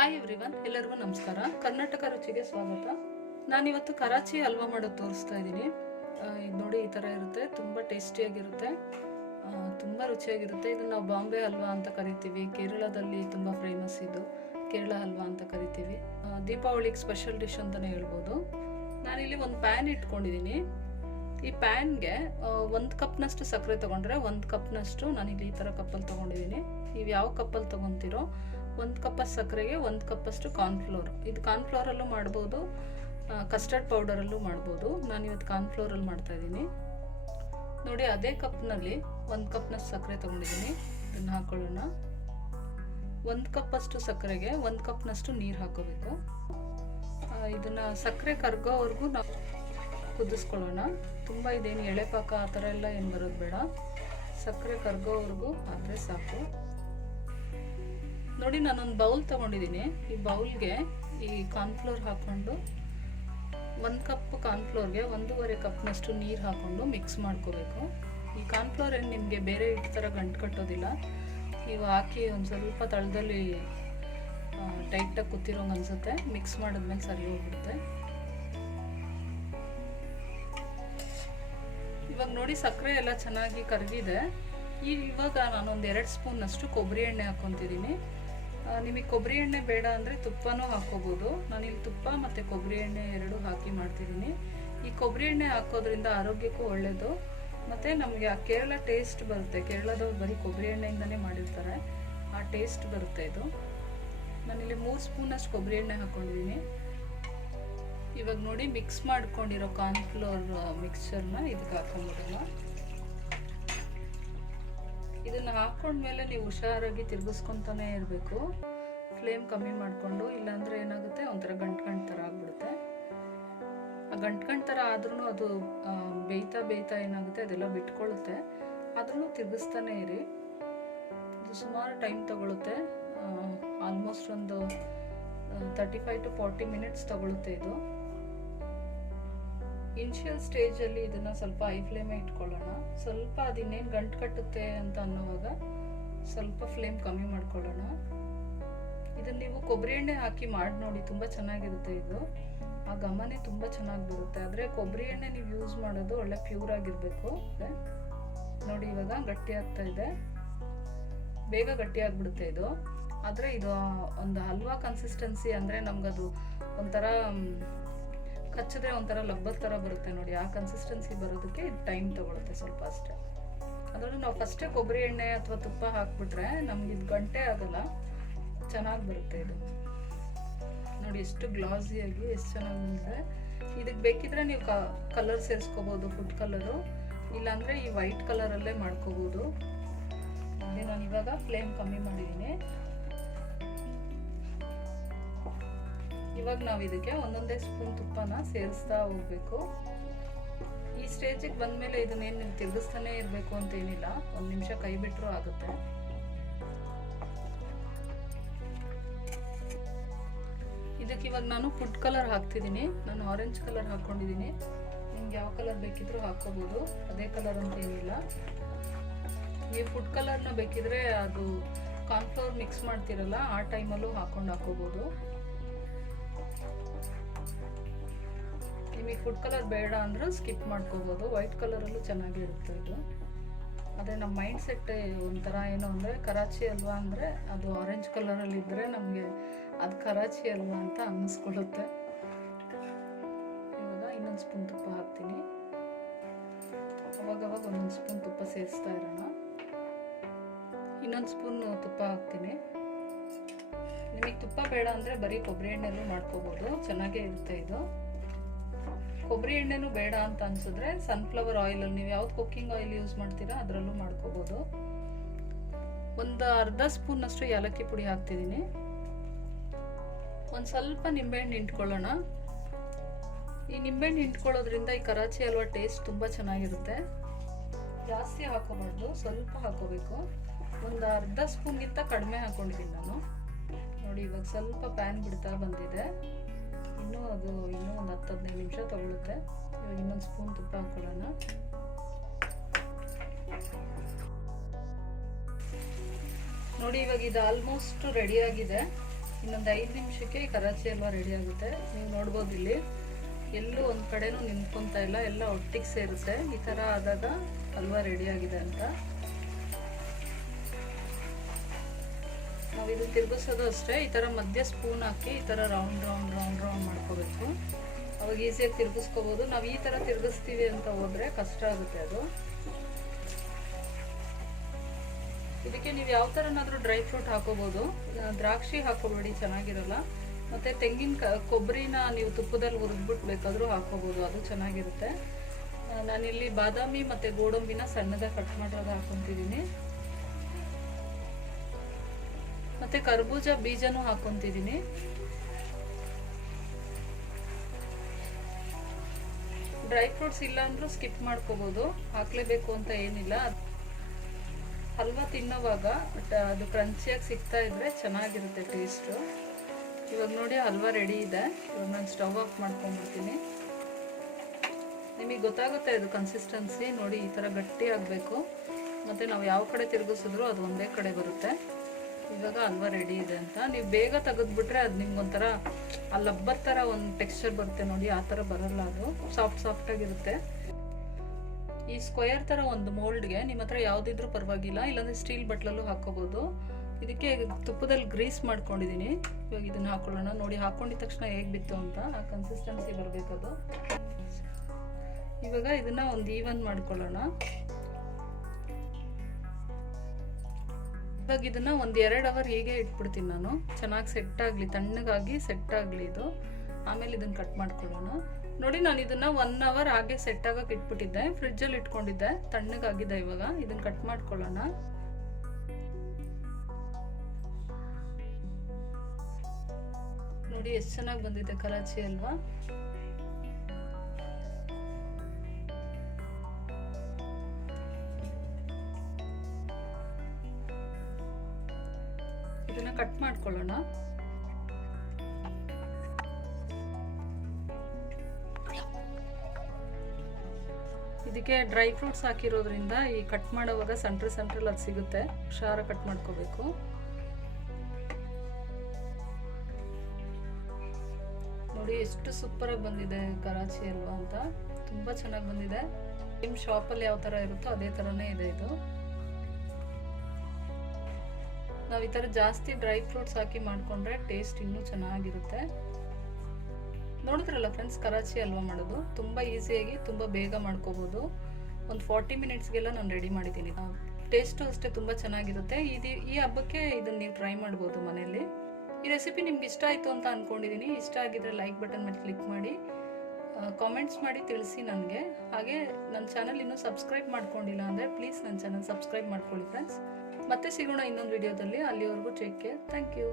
Hi everyone, ಎಲ್ಲರಿಗೂ ನಮಸ್ಕಾರ. ಕರ್ನಾಟಕ ರುಚಿಗೆ ಸ್ವಾಗತ. ನಾನಿವತ್ತು ಕರಾಚಿ ಹಲ್ವಾ ಮಾಡೋದು ತೋರಿಸ್ತಾ ಇದ್ದೀನಿ. ಇದು ನೋಡಿ, ಈ ಥರ ಇರುತ್ತೆ. ತುಂಬ ಟೇಸ್ಟಿಯಾಗಿರುತ್ತೆ, ತುಂಬ ರುಚಿಯಾಗಿರುತ್ತೆ. ಇದನ್ನು ನಾವು ಬಾಂಬೆ ಹಲ್ವಾ ಅಂತ ಕರಿತೀವಿ. ಕೇರಳದಲ್ಲಿ ತುಂಬ ಫೇಮಸ್ ಇದು, ಕೇರಳ ಹಲ್ವಾ ಅಂತ ಕರಿತೀವಿ. ದೀಪಾವಳಿಗೆ ಸ್ಪೆಷಲ್ ಡಿಶ್ ಅಂತಲೇ ಹೇಳ್ಬೋದು. ನಾನಿಲ್ಲಿ ಒಂದು ಪ್ಯಾನ್ ಇಟ್ಕೊಂಡಿದ್ದೀನಿ. ಈ ಪ್ಯಾನ್ಗೆ 1 ಕಪ್ನಷ್ಟು ಸಕ್ಕರೆ ತೊಗೊಂಡ್ರೆ 1 ಕಪ್ನಷ್ಟು ನಾನಿಲ್ಲಿ ಈ ಥರ ಕಪ್ಪಲ್ಲಿ ತೊಗೊಂಡಿದ್ದೀನಿ. ನೀವು ಯಾವ ಕಪ್ಪಲ್ಲಿ ತೊಗೊತೀರೋ 1 ಕಪ್ಪಷ್ಟು ಸಕ್ಕರೆಗೆ 1 ಕಪ್ಪಷ್ಟು ಕಾರ್ನ್ಫ್ಲೋರ್. ಇದು ಕಾರ್ನ್ಫ್ಲೋರಲ್ಲೂ ಮಾಡ್ಬೋದು, ಕಸ್ಟರ್ಡ್ ಪೌಡರಲ್ಲೂ ಮಾಡ್ಬೋದು. ನಾನಿವತ್ತು ಕಾರ್ನ್ಫ್ಲೋರಲ್ಲಿ ಮಾಡ್ತಾಯಿದ್ದೀನಿ. ನೋಡಿ, ಅದೇ ಕಪ್ನಲ್ಲಿ 1 ಕಪ್ನಷ್ಟು ಸಕ್ಕರೆ ತೊಗೊಂಡಿದ್ದೀನಿ. ಇದನ್ನು ಹಾಕೊಳ್ಳೋಣ. 1 ಕಪ್ಪಷ್ಟು ಸಕ್ಕರೆಗೆ 1 ಕಪ್ನಷ್ಟು ನೀರು ಹಾಕೋಬೇಕು. ಇದನ್ನು ಸಕ್ಕರೆ ಕರ್ಗೋವರೆಗೂ ನಾವು ಕುದಿಸ್ಕೊಳ್ಳೋಣ. ತುಂಬ ಇದೇನು ಎಳೆ ಪಾಕ ಆ ಥರ ಎಲ್ಲ ಏನು ಬರೋದು ಬೇಡ. ಸಕ್ಕರೆ ಕರ್ಗೋವರೆಗೂ ಆದರೆ ಸಾಕು. ನೋಡಿ, ನಾನೊಂದು ಬೌಲ್ ತೊಗೊಂಡಿದ್ದೀನಿ. ಈ ಬೌಲ್ಗೆ ಈ ಕಾರ್ನ್ಫ್ಲೋರ್ ಹಾಕ್ಕೊಂಡು 1 ಕಪ್ ಕಾರ್ನ್ಫ್ಲೋರ್ಗೆ 1.5 ಕಪ್ನಷ್ಟು ನೀರು ಹಾಕ್ಕೊಂಡು ಮಿಕ್ಸ್ ಮಾಡ್ಕೋಬೇಕು. ಈ ಕಾರ್ನ್ಫ್ಲೋರ್ ಏನು ನಿಮಗೆ ಬೇರೆ ಹಿಟ್ಟು ಥರ ಗಂಟು ಕಟ್ಟೋದಿಲ್ಲ. ನೀವು ಹಾಕಿ ಒಂದು ಸ್ವಲ್ಪ ತಳದಲ್ಲಿ ಟೈಟಾಗಿ ಕುತ್ತಿರೋಂಗೆ ಅನಿಸುತ್ತೆ. ಮಿಕ್ಸ್ ಮಾಡಿದ್ಮೇಲೆ ಸರಿ ಹೋಗ್ಬಿಡುತ್ತೆ. ಇವಾಗ ನೋಡಿ, ಸಕ್ಕರೆ ಎಲ್ಲ ಚೆನ್ನಾಗಿ ಕರಗಿದೆ. ಇವಾಗ ನಾನೊಂದು 2 ಸ್ಪೂನಷ್ಟು ಕೊಬ್ಬರಿ ಎಣ್ಣೆ ಹಾಕ್ಕೊತಿದ್ದೀನಿ. ನಿಮಗೆ ಕೊಬ್ಬರಿ ಎಣ್ಣೆ ಬೇಡ ಅಂದರೆ ತುಪ್ಪನೂ ಹಾಕ್ಕೋಬೋದು. ನಾನಿಲ್ಲಿ ತುಪ್ಪ ಮತ್ತು ಕೊಬ್ಬರಿ ಎಣ್ಣೆ 2 ಹಾಕಿ ಮಾಡ್ತಿದ್ದೀನಿ. ಈ ಕೊಬ್ಬರಿ ಎಣ್ಣೆ ಹಾಕೋದ್ರಿಂದ ಆರೋಗ್ಯಕ್ಕೂ ಒಳ್ಳೆಯದು, ಮತ್ತು ನಮಗೆ ಆ ಕೇರಳ ಟೇಸ್ಟ್ ಬರುತ್ತೆ. ಕೇರಳದವ್ರು ಬರೀ ಕೊಬ್ಬರಿ ಎಣ್ಣೆಯಿಂದನೇ ಮಾಡಿರ್ತಾರೆ, ಆ ಟೇಸ್ಟ್ ಬರುತ್ತೆ ಇದು. ನಾನಿಲ್ಲಿ 3 ಸ್ಪೂನಷ್ಟು ಕೊಬ್ಬರಿ ಎಣ್ಣೆ ಹಾಕ್ಕೊಂಡಿದ್ದೀನಿ. ಇವಾಗ ನೋಡಿ, ಮಿಕ್ಸ್ ಮಾಡ್ಕೊಂಡಿರೋ ಕಾರ್ನ್ಫ್ಲೋರ್ ಮಿಕ್ಸ್ಚರ್ನ ಇದಕ್ಕೆ ಹಾಕೊಂಡ್ಬಿಡೋಣ. ಇದನ್ನು ಹಾಕ್ಕೊಂಡ್ಮೇಲೆ ನೀವು ಹುಷಾರಾಗಿ ತಿರ್ಗಿಸ್ಕೊತಾನೆ ಇರಬೇಕು. ಫ್ಲೇಮ್ ಕಮ್ಮಿ ಮಾಡಿಕೊಂಡು, ಇಲ್ಲಾಂದರೆ ಏನಾಗುತ್ತೆ, ಒಂಥರ ಗಂಟು ಥರ ಆಗಿಬಿಡುತ್ತೆ. ಆ ಗಂಟು ಥರ ಆದ್ರೂ ಅದು ಬೇಯ್ತಾ ಏನಾಗುತ್ತೆ, ಅದೆಲ್ಲ ಬಿಟ್ಕೊಳ್ಳುತ್ತೆ. ಆದ್ರೂ ತಿರ್ಗಿಸ್ತಾನೆ ಇರಿ. ಇದು ಸುಮಾರು ಟೈಮ್ ತಗೊಳುತ್ತೆ. ಆಲ್ಮೋಸ್ಟ್ ಒಂದು 35 to 40 ಮಿನಿಟ್ಸ್ ತಗೊಳುತ್ತೆ ಇದು. ಇನಿಷಿಯಲ್ ಸ್ಟೇಜಲ್ಲಿ ಇದನ್ನು ಸ್ವಲ್ಪ ಹೈ ಫ್ಲೇಮೇ ಇಟ್ಕೊಳ್ಳೋಣ. ಸ್ವಲ್ಪ ಅದಿನ್ನೇನು ಗಂಟು ಕಟ್ಟುತ್ತೆ ಅಂತ ಅನ್ನೋವಾಗ ಸ್ವಲ್ಪ ಫ್ಲೇಮ್ ಕಮ್ಮಿ ಮಾಡ್ಕೊಳ್ಳೋಣ. ಇದನ್ನು ನೀವು ಕೊಬ್ಬರಿ ಎಣ್ಣೆ ಹಾಕಿ ಮಾಡಿ ನೋಡಿ, ತುಂಬ ಚೆನ್ನಾಗಿರುತ್ತೆ ಇದು. ಆ ಘಮನೇ ತುಂಬ ಚೆನ್ನಾಗಿ ಬರುತ್ತೆ. ಆದರೆ ಕೊಬ್ಬರಿ ಎಣ್ಣೆ ನೀವು ಯೂಸ್ ಮಾಡೋದು ಒಳ್ಳೆ ಪ್ಯೂರ್ ಆಗಿರಬೇಕು. ನೋಡಿ, ಇವಾಗ ಗಟ್ಟಿ ಆಗ್ತಾ ಇದೆ, ಬೇಗ ಗಟ್ಟಿ ಆಗಿಬಿಡುತ್ತೆ ಇದು. ಆದರೆ ಇದು ಒಂದು ಹಲ್ವಾ ಕನ್ಸಿಸ್ಟೆನ್ಸಿ, ಅಂದರೆ ನಮಗದು ಒಂಥರ ಕಚ್ಚಿದ್ರೆ ಒಂಥರ ಲಬ್ಬದ ಥರ ಬರುತ್ತೆ ನೋಡಿ. ಆ ಕನ್ಸಿಸ್ಟೆನ್ಸಿ ಬರೋದಕ್ಕೆ ಇದು ಟೈಮ್ ತೊಗೊಳುತ್ತೆ ಸ್ವಲ್ಪ ಅಷ್ಟೇ. ಅದರಲ್ಲೂ ನಾವು ಫಸ್ಟೇ ಕೊಬ್ಬರಿ ಎಣ್ಣೆ ಅಥವಾ ತುಪ್ಪ ಹಾಕ್ಬಿಟ್ರೆ ನಮ್ಗೆ ಇದು ಗಂಟೆ ಆಗಲ್ಲ, ಚೆನ್ನಾಗಿ ಬರುತ್ತೆ ಇದು. ನೋಡಿ, ಎಷ್ಟು ಗ್ಲಾಸಿಯಾಗಿ ಎಷ್ಟು ಚೆನ್ನಾಗಿ ಬಂದಿದೆ. ಇದಕ್ಕೆ ಬೇಕಿದ್ರೆ ನೀವು ಕಲರ್ ಸೇರಿಸ್ಕೋಬೋದು, ಫುಡ್ ಕಲರು. ಇಲ್ಲಾಂದರೆ ಈ ವೈಟ್ ಕಲರಲ್ಲೇ ಮಾಡ್ಕೋಬೋದು. ನಾನು ಇವಾಗ ಫ್ಲೇಮ್ ಕಮ್ಮಿ ಮಾಡಿದ್ದೀನಿ. ಇವಾಗ ನಾವು ಇದಕ್ಕೆ ಒಂದೊಂದೇ ಸ್ಪೂನ್ ತುಪ್ಪನ ಸೇರಿಸ್ತಾ ಹೋಗ್ಬೇಕು. ಈ ಸ್ಟೇಜಿಗೆ ಬಂದಮೇಲೆ ಇದನ್ನೇನು ನೀವು ತಿರುಗಿಸ್ತಾನೆ ಇರಬೇಕು ಅಂತ ಏನಿಲ್ಲ, 1 ನಿಮಿಷ ಕೈ ಬಿಟ್ಟರು ಆಗುತ್ತೆ. ಇದಕ್ಕೆ ಇವಾಗ ನಾನು ಫುಡ್ ಕಲರ್ ಹಾಕ್ತಿದ್ದೀನಿ. ನಾನು ಆರೆಂಜ್ ಕಲರ್ ಹಾಕ್ಕೊಂಡಿದ್ದೀನಿ. ನಿಮ್ಗೆ ಯಾವ ಕಲರ್ ಬೇಕಿದ್ರೂ ಹಾಕ್ಕೋಬೋದು, ಅದೇ ಕಲರ್ ಅಂತ ಏನಿಲ್ಲ. ನೀವು ಫುಡ್ ಕಲರ್ನ ಬೇಕಿದ್ರೆ ಅದು ಕಾರ್ನ್ಫ್ಲೋರ್ ಮಿಕ್ಸ್ ಮಾಡ್ತಿರಲ್ಲ ಆ ಟೈಮಲ್ಲೂ ಹಾಕ್ಕೋಬೋದು. ನಿಮಗೆ ಫುಡ್ ಕಲರ್ ಬೇಡ ಅಂದ್ರೆ ಸ್ಕಿಪ್ ಮಾಡ್ಕೋಬೋದು. ವೈಟ್ ಕಲರಲ್ಲೂ ಚೆನ್ನಾಗಿರುತ್ತೆ ಇದು. ಆದರೆ ನಮ್ಮ ಮೈಂಡ್ ಸೆಟ್ ಒಂಥರ ಏನು ಅಂದರೆ, ಕರಾಚಿ ಹಲ್ವಾ ಅಂದರೆ ಅದು ಆರೆಂಜ್ ಕಲರಲ್ಲಿದ್ದರೆ ನಮಗೆ ಅದು ಕರಾಚಿ ಹಲ್ವಾ ಅಂತ ಅನ್ನಿಸ್ಕೊಳ್ಳುತ್ತೆ. ಇವಾಗ ಇನ್ನೊಂದು ಸ್ಪೂನ್ ತುಪ್ಪ ಹಾಕ್ತೀನಿ. ಅವಾಗವಾಗ 1 ಸ್ಪೂನ್ ತುಪ್ಪ ಸೇರಿಸ್ತಾ ಇರೋಣ. ಇನ್ನೊಂದು ಸ್ಪೂನ್ ತುಪ್ಪ ಹಾಕ್ತೀನಿ. ನಿಮಗೆ ತುಪ್ಪ ಬೇಡ ಅಂದರೆ ಬರೀ ಕೊಬ್ಬರಿ ಎಣ್ಣೆಲ್ಲೂ ಮಾಡ್ಕೋಬೋದು, ಚೆನ್ನಾಗೇ ಇರುತ್ತೆ ಇದು. ಕೊಬ್ಬರಿ ಎಣ್ಣೆನೂ ಬೇಡ ಅಂತ ಅನ್ಸಿದ್ರೆ ಸನ್ಫ್ಲವರ್ ಆಯಿಲಲ್ಲಿ, ನೀವು ಯಾವ್ದು ಕುಕ್ಕಿಂಗ್ ಆಯಿಲ್ ಯೂಸ್ ಮಾಡ್ತೀರಾ ಅದರಲ್ಲೂ ಮಾಡ್ಕೋಬೋದು. ಒಂದು ಅರ್ಧ ಸ್ಪೂನಷ್ಟು ಏಲಕ್ಕಿ ಪುಡಿ ಹಾಕ್ತಿದ್ದೀನಿ. ಒಂದು ಸ್ವಲ್ಪ ನಿಂಬೆಹಣ್ಣು ಹಿಂಡ್ಕೊಳ್ಳೋಣ. ಈ ನಿಂಬೆಹಣ್ಣು ಹಿಂಡ್ಕೊಳ್ಳೋದ್ರಿಂದ ಈ ಕರಾಚಿ ಹಲ್ವಾ ಟೇಸ್ಟ್ ತುಂಬ ಚೆನ್ನಾಗಿರುತ್ತೆ. ಜಾಸ್ತಿ ಹಾಕೋಬಾರ್ದು, ಸ್ವಲ್ಪ ಹಾಕೋಬೇಕು. ಒಂದು ಅರ್ಧ ಸ್ಪೂನ್ಗಿಂತ ಕಡಿಮೆ ಹಾಕೊಂಡಿದ್ದೀನಿ ನಾನು. ನೋಡಿ, ಇವಾಗ ಸ್ವಲ್ಪ ಪ್ಯಾನ್ ಬಿಡ್ತಾ ಬಂದಿದೆ. ಇನ್ನೂ ಒಂದು 10-15 ನಿಮಿಷ ತಗೊಳುತ್ತೆ. ಇವಾಗ ಇನ್ನೊಂದು ಸ್ಪೂನ್ ತುಪ್ಪ ಹಾಕೊಳ್ಳೋಣ. ನೋಡಿ, ಇವಾಗ ಇದು ಆಲ್ಮೋಸ್ಟ್ ರೆಡಿ ಆಗಿದೆ. ಇನ್ನೊಂದು 5 ನಿಮಿಷಕ್ಕೆ ಈ ಕರಾಚಿ ಹಲ್ವಾ ರೆಡಿ ಆಗುತ್ತೆ. ನೀವು ನೋಡ್ಬೋದು ಇಲ್ಲಿ ಎಲ್ಲೂ ಒಂದು ಕಡೆನೂ ನಿಂತ್ಕೊತಾ ಇಲ್ಲ, ಎಲ್ಲ ಒಟ್ಟಿಗೆ ಸೇರುತ್ತೆ. ಈ ಥರ ಆದಾಗ ಹಲ್ವಾ ರೆಡಿ ಆಗಿದೆ ಅಂತ. ನಾವು ಇದು ತಿರುಗಿಸೋದು ಅಷ್ಟೇ, ಈ ಥರ ಮಧ್ಯೆ ಸ್ಪೂನ್ ಹಾಕಿ ಈ ಥರ ರೌಂಡ್ ರೌಂಡ್ ರೌಂಡ್ ರೌಂಡ್ ಮಾಡ್ಕೋಬೇಕು. ಅವಾಗ ಈಸಿಯಾಗಿ ತಿರುಗಿಸ್ಕೋಬೋದು. ನಾವು ಈ ಥರ ತಿರುಗಿಸ್ತೀವಿ ಅಂತ ಹೋದರೆ ಕಷ್ಟ ಆಗುತ್ತೆ ಅದು. ಇದಕ್ಕೆ ನೀವು ಯಾವ ಥರನಾದರೂ ಡ್ರೈ ಫ್ರೂಟ್ ಹಾಕೋಬೋದು. ದ್ರಾಕ್ಷಿ ಹಾಕೋಬೇಡಿ, ಚೆನ್ನಾಗಿರಲ್ಲ. ಮತ್ತು ಕೊಬ್ಬರಿನ ನೀವು ತುಪ್ಪದಲ್ಲಿ ಹುರಿದ್ಬಿಟ್ಟು ಬೇಕಾದರೂ ಹಾಕೋಬೋದು, ಅದು ಚೆನ್ನಾಗಿರುತ್ತೆ. ನಾನಿಲ್ಲಿ ಬಾದಾಮಿ ಮತ್ತು ಗೋಡಂಬಿನ ಸಣ್ಣದಾಗಿ ಕಟ್ ಮಾಡೋದು ಹಾಕೊತಿದ್ದೀನಿ. ಮತ್ತು ಕರ್ಬೂಜ ಬೀಜನೂ ಹಾಕೊತಿದ್ದೀನಿ. ಡ್ರೈ ಫ್ರೂಟ್ಸ್ ಇಲ್ಲ ಅಂದರೂ ಸ್ಕಿಪ್ ಮಾಡ್ಕೋಬೋದು, ಹಾಕಲೇಬೇಕು ಅಂತ ಏನಿಲ್ಲ. ಹಲ್ವಾ ತಿನ್ನೋವಾಗ ಅದು ಕ್ರಂಚಿಯಾಗಿ ಸಿಗ್ತಾ ಇದ್ರೆ ಚೆನ್ನಾಗಿರುತ್ತೆ ಟೇಸ್ಟು. ಇವಾಗ ನೋಡಿ ಹಲ್ವಾ ರೆಡಿ ಇದೆ. ಇವಾಗ ನಾನು ಸ್ಟವ್ ಆಫ್ ಮಾಡ್ಕೊಂಡ್ಬಿಡ್ತೀನಿ. ನಿಮಗೆ ಗೊತ್ತಾಗುತ್ತೆ ಇದು ಕನ್ಸಿಸ್ಟೆನ್ಸಿ ನೋಡಿ, ಈ ಥರ ಗಟ್ಟಿ ಆಗಬೇಕು. ಮತ್ತು ನಾವು ಯಾವ ಕಡೆ ತಿರುಗಿಸಿದ್ರು ಅದು ಒಂದೇ ಕಡೆ ಬರುತ್ತೆ. ಇವಾಗ ಹಲ್ವಾ ರೆಡಿ ಇದೆ ಅಂತ. ನೀವು ಬೇಗ ತೆಗೆದ್ಬಿಟ್ರೆ ಅದು ನಿಮ್ಗೊಂಥರ ಆ ಲಬ್ಬರ್ ಥರ ಒಂದು ಟೆಕ್ಸ್ಚರ್ ಬರುತ್ತೆ ನೋಡಿ, ಆ ಥರ ಬರಲ್ಲ. ಅದು ಸಾಫ್ಟಾಗಿರುತ್ತೆ. ಈ ಸ್ಕ್ವೇರ್ ಥರ ಒಂದು ಮೋಲ್ಡ್ಗೆ ನಿಮ್ಮ ಹತ್ರ ಯಾವುದಿದ್ರೂ ಪರವಾಗಿಲ್ಲ, ಇಲ್ಲಾಂದರೆ ಸ್ಟೀಲ್ ಬಟ್ಲಲ್ಲೂ ಹಾಕ್ಕೋಬೋದು. ಇದಕ್ಕೆ ತುಪ್ಪದಲ್ಲಿ ಗ್ರೀಸ್ ಮಾಡ್ಕೊಂಡಿದ್ದೀನಿ. ಇವಾಗ ಇದನ್ನು ಹಾಕೊಳ್ಳೋಣ. ನೋಡಿ ಹಾಕೊಂಡಿದ ತಕ್ಷಣ ಹೇಗೆ ಬಿತ್ತು ಅಂತ, ಆ ಕನ್ಸಿಸ್ಟೆನ್ಸಿ ಬರಬೇಕದು. ಇವಾಗ ಇದನ್ನು ಒಂದು ಈವನ್ ಮಾಡ್ಕೊಳ್ಳೋಣ. ಇವಾಗ ಇದನ್ನು ಒಂದು 2 ಅವರ್ ಹೀಗೆ ಇಟ್ಬಿಡ್ತೀನಿ ನಾನು, ಚೆನ್ನಾಗಿ ಸೆಟ್ ಆಗಲಿ, ತಣ್ಣಗಾಗಿ ಸೆಟ್ ಆಗಲಿ ಇದು. ಆಮೇಲೆ ಇದನ್ನು ಕಟ್ ಮಾಡ್ಕೊಳ್ಳೋಣ. ನೋಡಿ ನಾನು ಇದನ್ನು 1 ಅವರ್ ಹಾಗೆ ಸೆಟ್ ಆಗಕ್ಕೆ ಇಟ್ಬಿಟ್ಟಿದ್ದೆ, ಫ್ರಿಡ್ಜಲ್ಲಿ ಇಟ್ಕೊಂಡಿದ್ದೆ, ತಣ್ಣಗಾಗಿದೆ. ಇವಾಗ ಇದನ್ನು ಕಟ್ ಮಾಡ್ಕೊಳ್ಳೋಣ. ನೋಡಿ ಎಷ್ಟು ಚೆನ್ನಾಗಿ ಬಂದಿದೆ ಕರಾಚಿ ಹಲ್ವಾ. ಇದನ್ನ ಕಟ್ ಮಾಡ್ಕೊಳ್ಳೋಣ. ಇದಕ್ಕೆ ಡ್ರೈ ಫ್ರೂಟ್ಸ್ ಹಾಕಿರೋದ್ರಿಂದ ಈ ಕಟ್ ಮಾಡೋವಾಗ ಸೆಂಟ್ರಲ್ ಅದು ಸಿಗುತ್ತೆ, ಹುಷಾರಾಗಿ ಕಟ್ ಮಾಡ್ಕೋಬೇಕು. ನೋಡಿ ಎಷ್ಟು ಸೂಪರಾಗಿ ಬಂದಿದೆ ಕರಾಚಿ ಹಲ್ವಾ ಅಂತ, ತುಂಬ ಚೆನ್ನಾಗಿ ಬಂದಿದೆ. ನಿಮ್ಮ ಶಾಪಲ್ಲಿ ಯಾವ ಥರ ಇರುತ್ತೋ ಅದೇ ಥರನೇ ಇದೆ ಇದು. ನಾವು ಈ ಥರ ಜಾಸ್ತಿ ಡ್ರೈ ಫ್ರೂಟ್ಸ್ ಹಾಕಿ ಮಾಡಿಕೊಂಡ್ರೆ ಟೇಸ್ಟ್ ಇನ್ನೂ ಚೆನ್ನಾಗಿರುತ್ತೆ. ನೋಡಿದ್ರಲ್ಲ ಫ್ರೆಂಡ್ಸ್, ಕರಾಚಿ ಹಲ್ವಾ ಮಾಡೋದು ತುಂಬ ಈಸಿಯಾಗಿ ತುಂಬ ಬೇಗ ಮಾಡ್ಕೋಬೋದು. ಒಂದು 40 ಮಿನಿಟ್ಸ್ಗೆಲ್ಲ ನಾನು ರೆಡಿ ಮಾಡಿದ್ದೀನಿ. ಟೇಸ್ಟು ಅಷ್ಟೇ ತುಂಬ ಚೆನ್ನಾಗಿರುತ್ತೆ. ಈ ಹಬ್ಬಕ್ಕೆ ಇದನ್ನು ನೀವು ಟ್ರೈ ಮಾಡ್ಬೋದು ಮನೆಯಲ್ಲಿ. ಈ ರೆಸಿಪಿ ನಿಮ್ಗೆ ಇಷ್ಟ ಆಯಿತು ಅಂತ ಅಂದ್ಕೊಂಡಿದ್ದೀನಿ. ಇಷ್ಟ ಆಗಿದ್ರೆ ಲೈಕ್ ಬಟನ್ ಮೇಲೆ ಕ್ಲಿಕ್ ಮಾಡಿ, ಕಾಮೆಂಟ್ಸ್ ಮಾಡಿ ತಿಳಿಸಿ ನನಗೆ. ಹಾಗೆ ನನ್ನ ಚಾನಲ್ ಇನ್ನೂ ಸಬ್ಸ್ಕ್ರೈಬ್ ಮಾಡ್ಕೊಂಡಿಲ್ಲ ಅಂದರೆ ಪ್ಲೀಸ್ ನನ್ನ ಚಾನಲ್ ಸಬ್ಸ್ಕ್ರೈಬ್ ಮಾಡ್ಕೊಳ್ಳಿ ಫ್ರೆಂಡ್ಸ್. ಮತ್ತೆ ಸಿಗೋಣ ಇನ್ನೊಂದು ವಿಡಿಯೋದಲ್ಲಿ. ಅಲ್ಲಿವರೆಗೂ ಟೇಕ್ ಕೇರ್. Thank you.